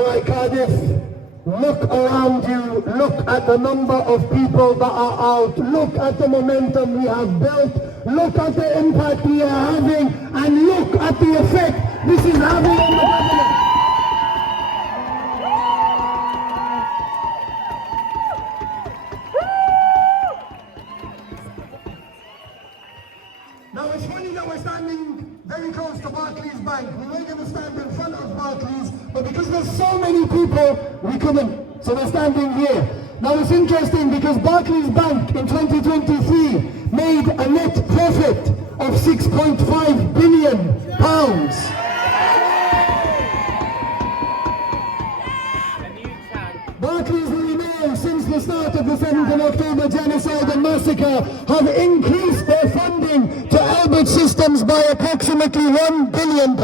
All right, Cardiff, look around you, look at the number of people that are out, look at the momentum we have built, look at the impact we are having, and look at the effect this is having on the government. Now it's funny that we're standing very close to Barclays Bank. We were going to stand in front of Barclays, but because there's so many people, we couldn't. So we're standing here. Now it's interesting because Barclays Bank in 2023 made a net profit of £6.5 billion. Barclays, we know, since the start of the 7th of October genocide and massacre, have increased their funding to Albert Systems by approximately £1 billion.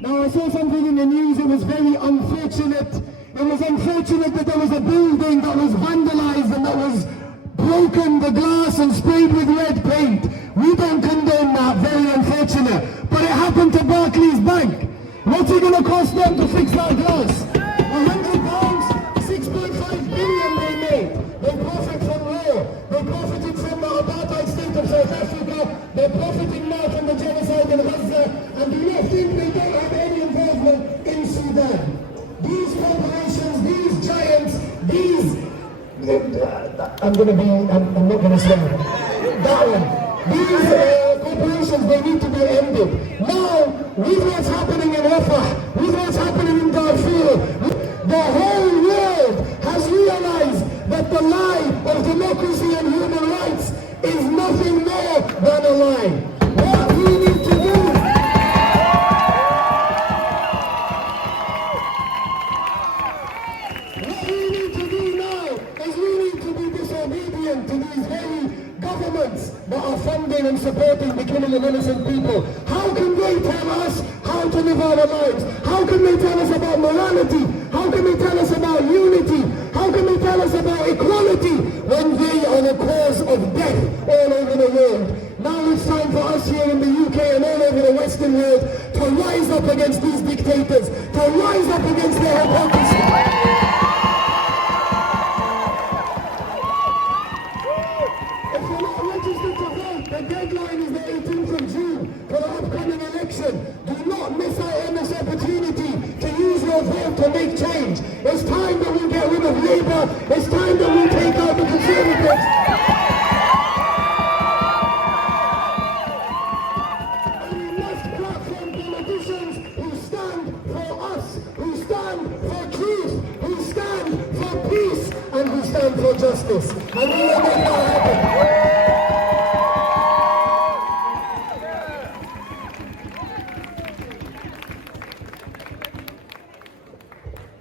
Now I saw something in the news, it was very unfortunate. It was unfortunate that there was a building that was vandalized and that was broken, the glass, and sprayed with red paint. We don't condone that, very unfortunate. But it happened to Barclays Bank. What's it going to cost them to fix that glass? £100, 6.5 billion they made. They profit from war. They profited from the apartheid state of South Africa. They're profiting now from the genocide in Gaza. And do not think they don't have any involvement in Sudan. These corporations, these giants, these... I'm not going to swear. That one. These corporations, they need to be ended. Now, with what's happening in Rafah, with what's happening in Darfur, the whole world has realized that the lie of democracy and human rights is nothing more than a lie. What we need to do... to these very governments that are funding and supporting the killing of innocent people. How can they tell us how to live our lives? How can they tell us about morality? How can they tell us about unity? How can they tell us about equality when they are the cause of death all over the world? Now it's time for us here in the UK and all over the Western world to rise up against these dictators, to rise up against their hypocrisy. The deadline is the 18th of June for the upcoming election. Do not miss out on this opportunity to use your vote to make change. It's time that we get rid of Labour. It's time that we take out the Conservatives. And we must platform politicians who stand for us, who stand for truth, who stand for peace, and who stand for justice. And we will make that happen.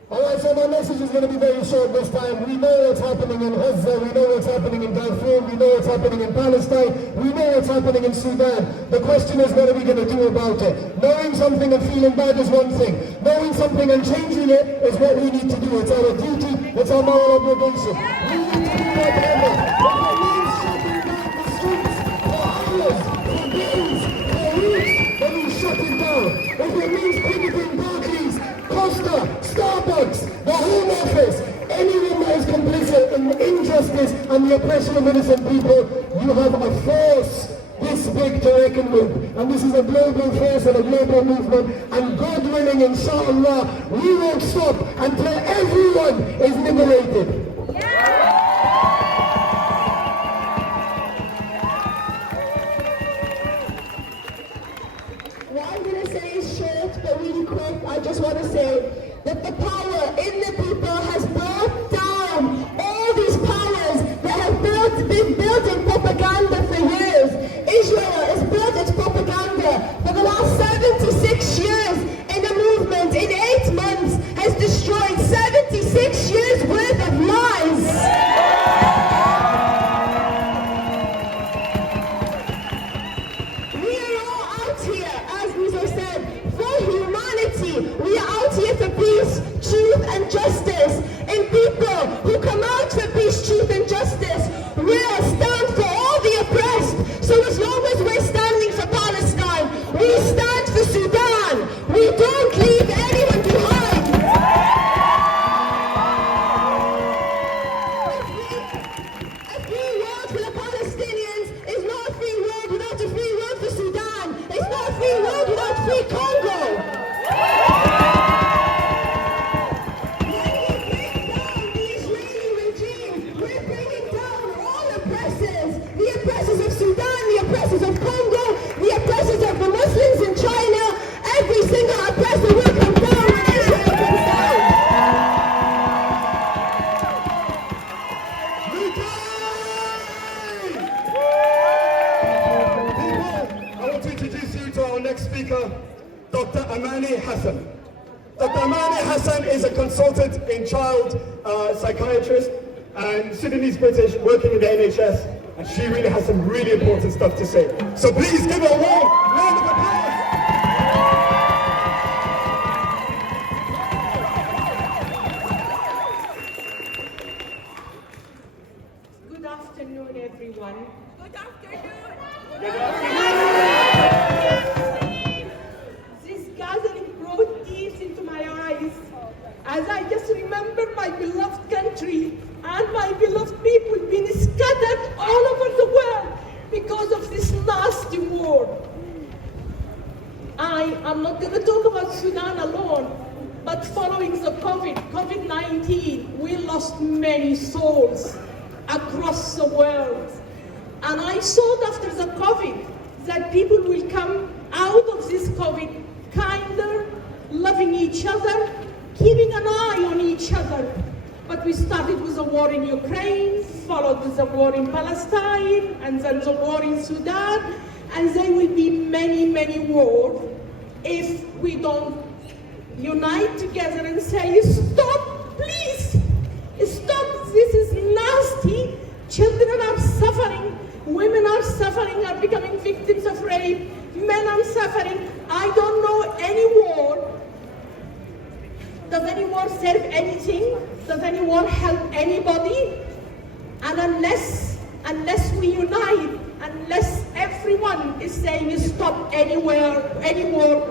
Alright, so my message is going to be very short this time. We know what's happening in Gaza, we know what's happening in Darfur, we know what's happening in Palestine, we know what's happening in Sudan. The question is, what are we going to do about it? Knowing something and feeling bad is one thing. Knowing something and changing it is what we need to do. It's our duty, it's our moral obligation. We need to do that together. If it means shutting down the streets for hours, for days, for weeks, then we shut it down. If it means picketing Barclays, Costa, Starbucks, the Home Office, anyone that is complicit in the injustice and the oppression of innocent people, you have a force this big to reckon with. And this is a global force and a global movement. And God willing, inshallah, we won't stop until everyone is liberated. What I'm going to say is short but really quick. I just want to say that the power in the people has brought down all these powers that have been building propaganda for years. Israel has built its propaganda for the last 76 years in a movement in 8 months has destroyed 76 years worth of lives. speaker, Dr. Amani Hassan. Dr. Amani Hassan is a consultant in child psychiatrist and Sudanese British working in the NHS, and she really has some really important stuff to say. So please give her a warm round of applause. Good afternoon, everyone. Good afternoon. Good afternoon. This gathering brought tears into my eyes as I just remember my beloved country and my beloved people being scattered all over the world because of this nasty war. I am not going to talk about Sudan alone, but following the COVID-19, we lost many souls across the world. And I thought after the COVID that people will come out of this COVID kinder, loving each other, keeping an eye on each other. But we started with the war in Ukraine, followed with the war in Palestine, and then the war in Sudan, and there will be many, many wars if we don't unite together and say, stop, please, stop, this is nasty, children are suffering, women are suffering, are becoming victims of rape, men are suffering. I don't know any war. Does any war serve anything? Does any war help anybody? And unless we unite, unless everyone is saying stop anywhere, any war,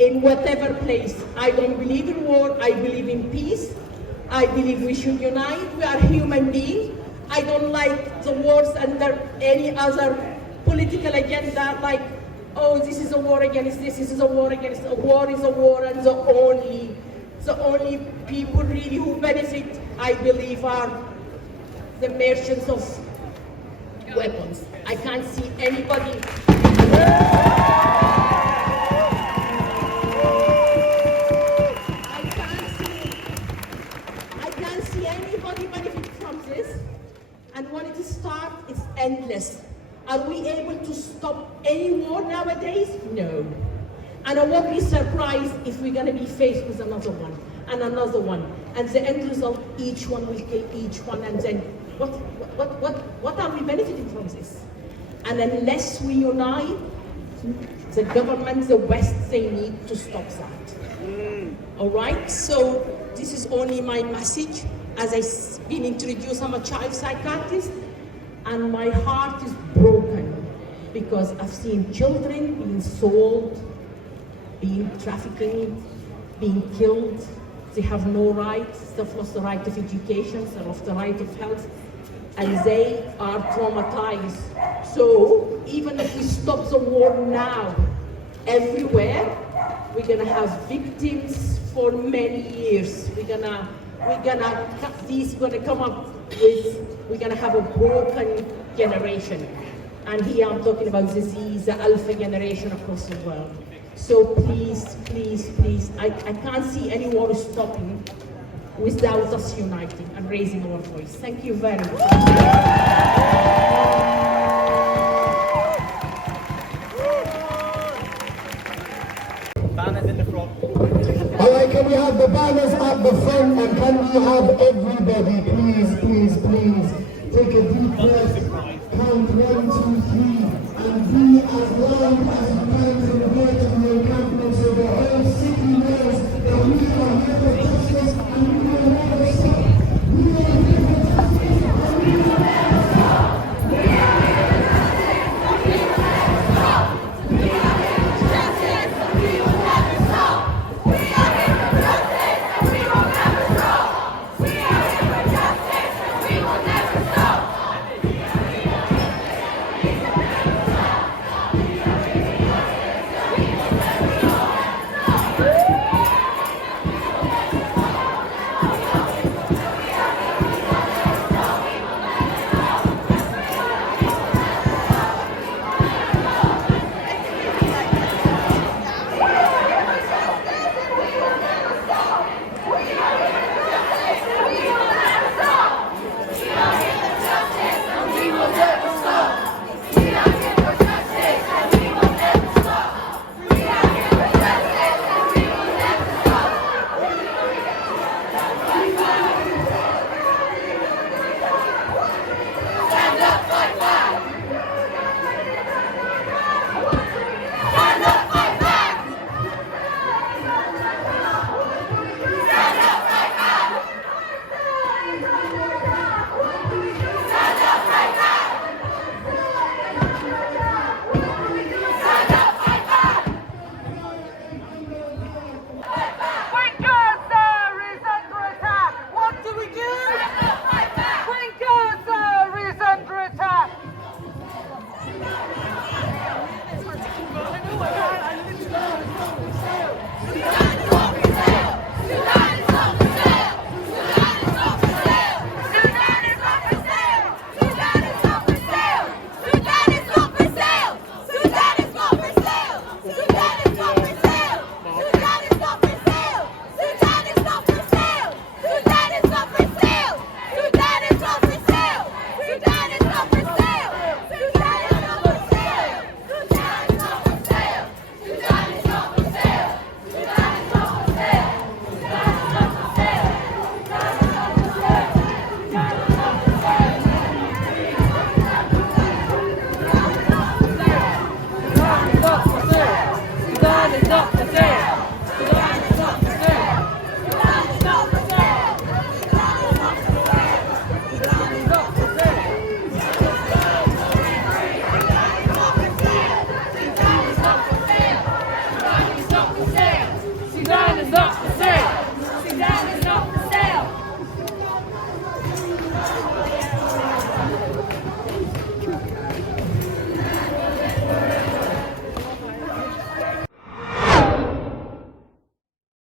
in whatever place. I don't believe in war, I believe in peace. I believe we should unite, we are human beings. I don't like the wars under any other political agenda, like, oh, this is a war against this is a war against, a war is a war, and the only people really who benefit, I believe, are the merchants of weapons. I can't see anybody. I can't see anybody benefit from this. And when it starts, it's endless. Are we able to stop any war nowadays? No. And I won't be surprised if we're going to be faced with another one and another one. And the end result, each one will kill each one. And then what are we benefiting from this? And unless we unite, the government, the West, they need to stop that. All right? So this is only my message. As I've been introduced, I'm a child psychiatrist, and my heart is broken because I've seen children being sold, being trafficked, being killed. They have no rights. They've lost the right of education, they've lost the right of health, and they are traumatized. So even if we stop the war now, everywhere, we're gonna have victims for many years. We're gonna come up with, we're gonna have a broken generation. And here I'm talking about disease, the alpha generation across the world. So please, please, please, I can't see any war stopping without us uniting and raising our voice. Thank you very much. Banners in the front. All right, can we have the banners at the front, and can we have everybody, please, please, please, take a deep breath, count 1, 2, 3, and be as loud as you can to the word of the encampment so the whole city knows that we are here for justice and we will never stop. We are here for justice and we will never stop. We are here for justice and we will never stop. We are here for justice and we will never stop. We are here for justice and we will never stop. We are here for justice and we will never stop. Sudan is not for sale. Sudan is not for sale.